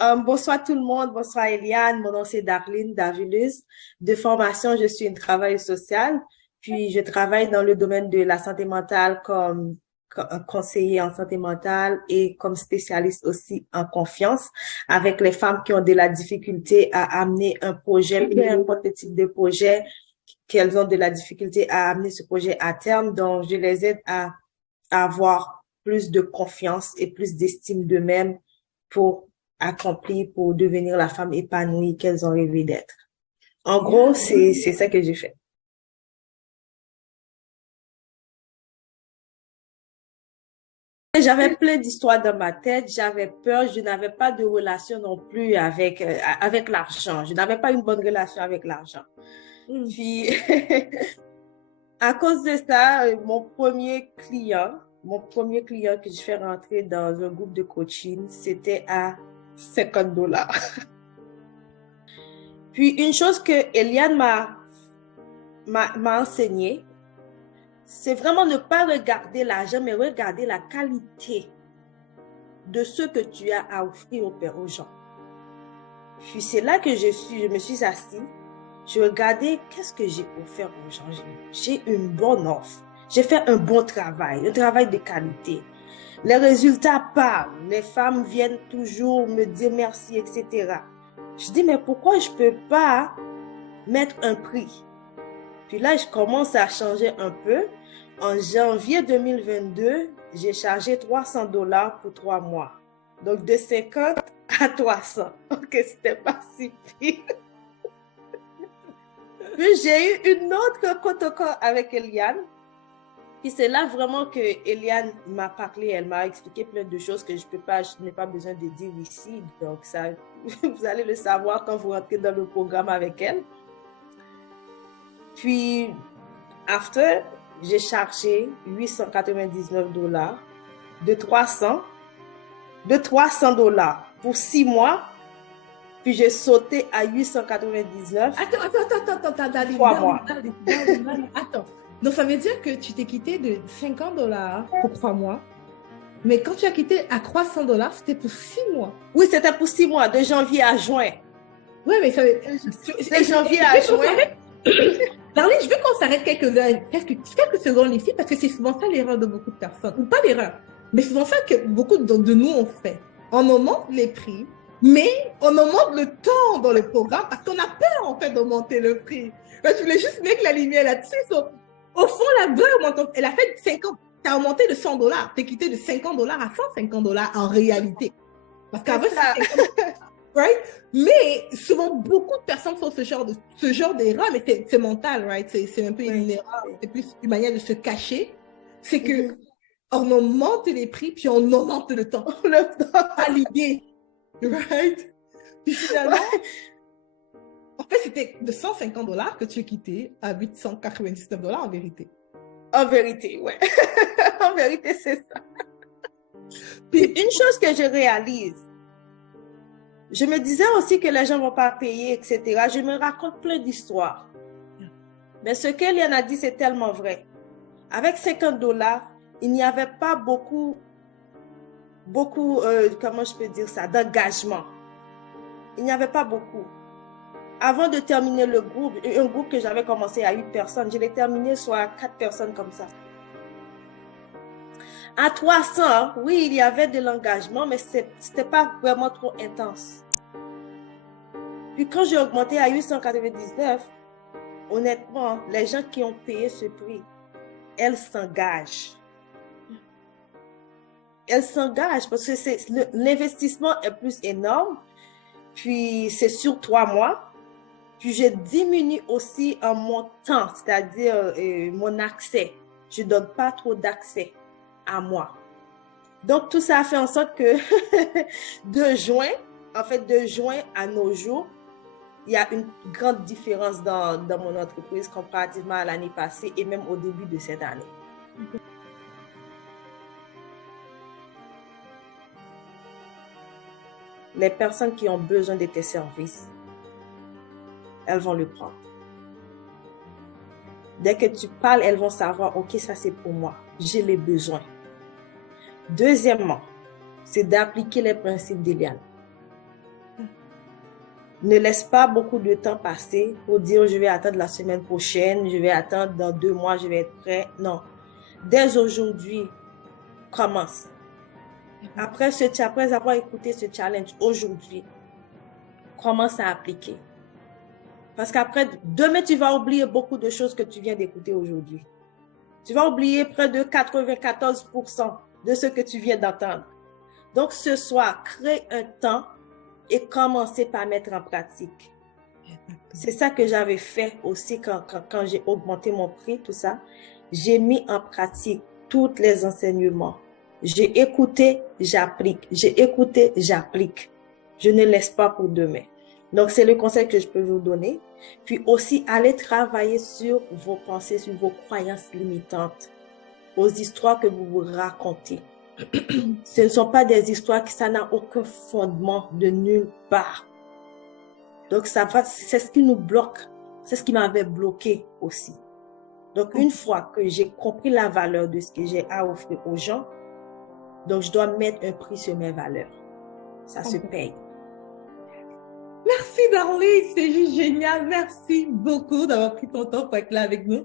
Bonsoir tout le monde, bonsoir Eliane, mon nom c'est Darlene Davilus. De formation, je suis une travailleuse sociale, puis je travaille dans le domaine de la santé mentale comme un conseiller en santé mentale et comme spécialiste aussi en confiance avec les femmes qui ont de la difficulté à amener un projet, peu importe le type de projet, qu'elles ont de la difficulté à amener ce projet à terme. Donc, je les aide à avoir plus de confiance et plus d'estime d'eux-mêmes pour accomplir, pour devenir la femme épanouie qu'elles ont rêvé d'être. En gros, c'est ça que j'ai fait. J'avais plein d'histoires dans ma tête, j'avais peur, je n'avais pas de relation non plus avec l'argent. Je n'avais pas une bonne relation avec l'argent. Puis, à cause de ça, mon premier client que je fais rentrer dans un groupe de coaching, c'était à $50. Puis, une chose que Eliane m'a enseigné, c'est vraiment ne pas regarder l'argent, mais regarder la qualité de ce que tu as à offrir aux gens. Puis, c'est là que je me suis assise. Je regardais qu'est-ce que j'ai offert aux gens. J'ai une bonne offre. J'ai fait un bon travail, un travail de qualité. Les résultats parlent. Les femmes viennent toujours me dire merci, etc. Je dis, mais pourquoi je ne peux pas mettre un prix? Puis là, je commence à changer un peu. En janvier 2022, j'ai chargé $300 pour 3 mois. Donc, de 50 à 300. Ok, c'était pas si pire. Puis j'ai eu une autre protocole avec Eliane. Puis c'est là vraiment que Eliane m'a parlé, elle m'a expliqué plein de choses que je n'ai pas besoin de dire ici. Donc ça, vous allez le savoir quand vous rentrez dans le programme avec elle. Puis, after, j'ai chargé $899 de 300 pour 6 mois. Puis j'ai sauté à 899. Attends, 3 mois. Attends. Donc ça veut dire que tu t'es quitté de $50 pour 3 mois. Mais quand tu as quitté à $300, c'était pour 6 mois. Oui, c'était pour 6 mois, de janvier à juin. Oui, mais ça veut... De janvier à juin. Darlene, je veux qu'on s'arrête quelques secondes ici, parce que c'est souvent ça l'erreur de beaucoup de personnes. Ou pas l'erreur, mais c'est souvent ça que beaucoup de nous ont fait. On augmente les prix, mais on augmente le temps dans le programme parce qu'on a peur en fait d'augmenter le prix. Là, tu voulais juste mettre la lumière là-dessus. Au fond, la vraie augmentation, elle a fait 50, t'as augmenté de $100, t'es quitté de $50 à $150 en réalité. Parce qu'avant, c'était 50, right? Mais souvent, beaucoup de personnes font ce genre d'erreur, mais c'est mental, right? C'est un peu une erreur, c'est plus une manière de se cacher. C'est que on augmente les prix, puis on augmente le temps. Pas l'idée. Right? Puis finalement, en fait, c'était de $150 que tu as quitté à $899 en vérité. En vérité, ouais. En vérité, c'est ça. Puis une chose que je réalise, je me disais aussi que les gens ne vont pas payer, etc. Je me raconte plein d'histoires. Mais ce qu'Eliane a dit, c'est tellement vrai. Avec $50, il n'y avait pas beaucoup, comment je peux dire ça, d'engagement. Il n'y avait pas beaucoup. Avant de terminer le groupe, un groupe que j'avais commencé à 8 personnes, je l'ai terminé soit à 4 personnes comme ça. À 300, oui, il y avait de l'engagement, mais ce n'était pas vraiment trop intense. Puis quand j'ai augmenté à 899, honnêtement, les gens qui ont payé ce prix, elles s'engagent. Elles s'engagent parce que l'investissement est plus énorme. Puis c'est sur 3 mois. Puis je diminue aussi en mon temps, c'est-à-dire mon accès. Je ne donne pas trop d'accès à moi. Donc tout ça a fait en sorte que de juin à nos jours, il y a une grande différence dans mon entreprise comparativement à l'année passée et même au début de cette année. Les personnes qui ont besoin de tes services, elles vont le prendre. Dès que tu parles, elles vont savoir, ok, ça c'est pour moi, j'ai les besoins. Deuxièmement, c'est d'appliquer les principes d'Eliane. Ne laisse pas beaucoup de temps passer pour dire je vais attendre la semaine prochaine, je vais attendre dans 2 mois, je vais être prêt. Non. Dès aujourd'hui, commence. Après avoir écouté ce challenge aujourd'hui, commence à appliquer. Parce qu'après, demain, tu vas oublier beaucoup de choses que tu viens d'écouter aujourd'hui. Tu vas oublier près de 94% de ce que tu viens d'entendre. Donc, ce soir, crée un temps et commencez par mettre en pratique. C'est ça que j'avais fait aussi quand j'ai augmenté mon prix, tout ça. J'ai mis en pratique tous les enseignements. J'ai écouté, j'applique. J'ai écouté, j'applique. Je ne laisse pas pour demain. Donc, c'est le conseil que je peux vous donner. Puis aussi, allez travailler sur vos pensées, sur vos croyances limitantes, aux histoires que vous vous racontez. Ce ne sont pas des histoires ça n'a aucun fondement de nulle part. Donc, c'est ce qui nous bloque. C'est ce qui m'avait bloqué aussi. Donc, une fois que j'ai compris la valeur de ce que j'ai à offrir aux gens, donc je dois mettre un prix sur mes valeurs. Ça se paye. Merci, Darlene. C'est juste génial. Merci beaucoup d'avoir pris ton temps pour être là avec nous.